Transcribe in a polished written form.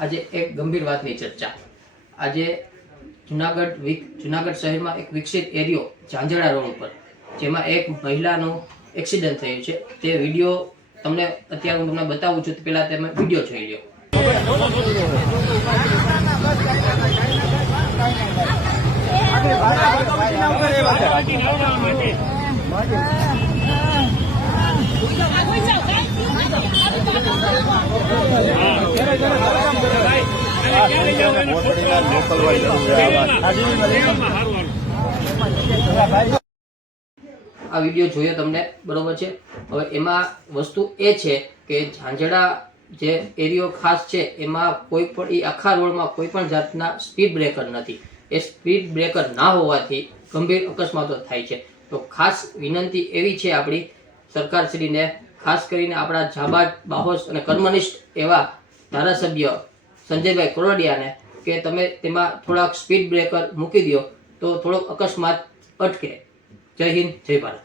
આજે એક ગંભીર વાતની ચર્ચા. આજે જુનાગઢ શહેરમાં એક વિકસિત એરિયો ઝાંઝડા રોડ ઉપર જેમાં એક મહિલાનું એક્સિડન્ટ થયું છે. તે વિડીયો તમને અત્યારે હું તમને બતાવું છું. પહેલા તમે વિડીયો જોઈ લો. આ વિડીયો જોયો તમને, બરોબર છે. હવે એમાં વસ્તુ એ છે કે ઝાંઝડા જે એરિયો ખાસ છે એમાં કોઈ પણ એ આખા રોડમાં કોઈ પણ જાતના સ્પીડ બ્રેકર નથી. એ સ્પીડ બ્રેકર ના હોવાથી ગંભીર અકસ્માતો થાય છે. તો ખાસ વિનંતી એવી છે આપણી સરકારશ્રીને, ખાસ કરીને આપણા જાબાદ, બાહોશ અને કર્મનિષ્ઠ એવા ધારાસભ્ય સંજયભાઈ કોરડિયાને કે તમે તેમાં થોડાક સ્પીડ બ્રેકર મૂકી દો તો થોડોક અકસ્માત અટકે. જય હિન્દ, જય ભારત.